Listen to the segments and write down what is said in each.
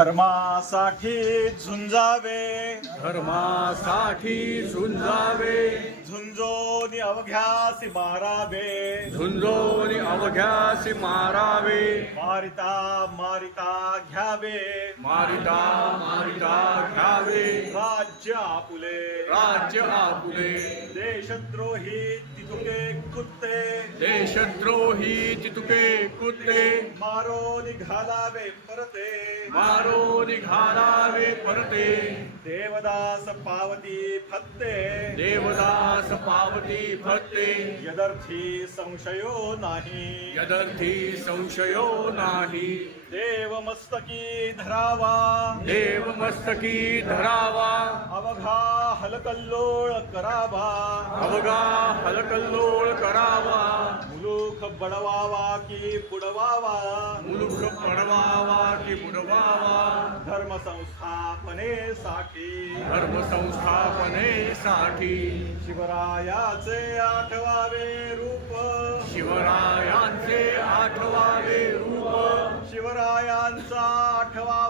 धर्मासाठी झुंजावे. धर्मासाठी झुंजावे. झुंजोनी अवघ्यासी मारावे. झुंजोनी अवघ्यासी मारावे. मारिता मारिता घ्यावे. मारिता मारिता घ्यावे. राज्य आपुले. राज्य आपुले. देशद्रोही तितुके कुत्ते। देशद्रोही चितुके कुत्ते। मारो निघालावे परते। मारो निघालावे परते। देवदास पावती फत्ते। देवदास पावती फत्ते। यदर्थी संशयो नाही। यदर्थी संशयो नाही। देव मस्तकी धरावा। देव मस्तकी धरावा। अवघा हलकल्लोळ करावा. अवगा हलकल्लोळ करावा. मुलूक बडवावा की बुडवावा. मुलुख पडवावा की बुडवावा. धर्म संस्थापनेसाठी धर्म संस्थापनेसाठी शिवरायाचे आठवावे रूप. शिवरायांचे आठवावे रूप. शिवरायांचा आठवावा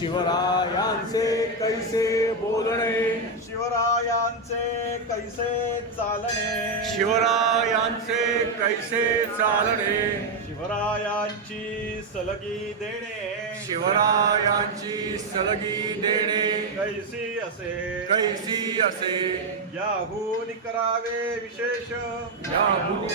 शिवरायांचे कैसे बोलणे? शिवरायांचे कैसे चालणे? शिवरायांचे कैसे चालणे? शिवरायांची सलगी देणे. शिवरायांची सलगी देणे. कैसी असे? कैसी असे? याहून करावे विशेष. या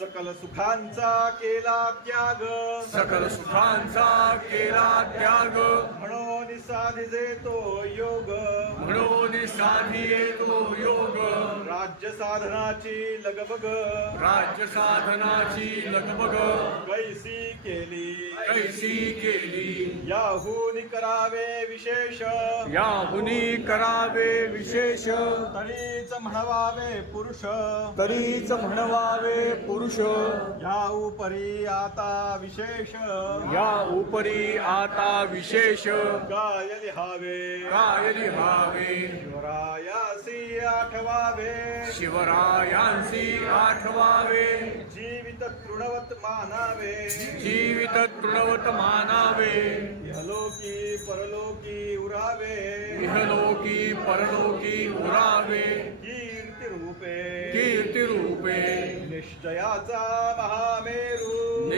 सकल सुखांचा केला त्याग. सकल सुखांचा केला त्याग. म्हणून साधिजे तो योग. म्हणून साधिये तो योग. राज्य साधनाची लगबग. राज्य साधनाची लगबग. कैसी केली. कैसी केली. याहून करावे विशेष. याहुनी करावे विशेष. तरीच म्हणवावे पुरुष. तरीच म्हणवावे पुरुष. या उपरी आता विशेष. या उपरी आता विशेष. काय लिहावे काय लिहावे शिवरायासी आठवावे. शिवरायांशी आठवावे. जीवित तृणवत मानावे. जीवित तृणवत मानावे. इहलोकी परलोकी उरावे. इहलोकी परलोकी उरावे. कीर्ती रूपे कीर्ती रूपे निश्चयाचा महामेरू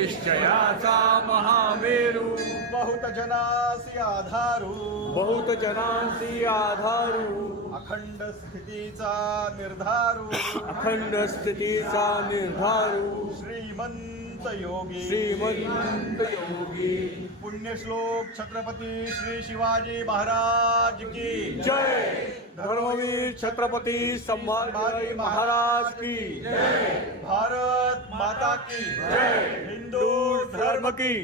निश्चयाचा महामेरू। बहुत जनासी आधारू। बहुत जनांची आधारू। अखंड स्थितीचा निर्धारू। अखंड स्थितीचा निर्धारू। श्रीमंत योगी। श्रीमंत योगी। पुण्यश्लोक छत्रपती श्री शिवाजी महाराज की। जय। धर्मवीर छत्रपती संभाजी महाराज की। भारत माता की। जय हिंदू धर्म की।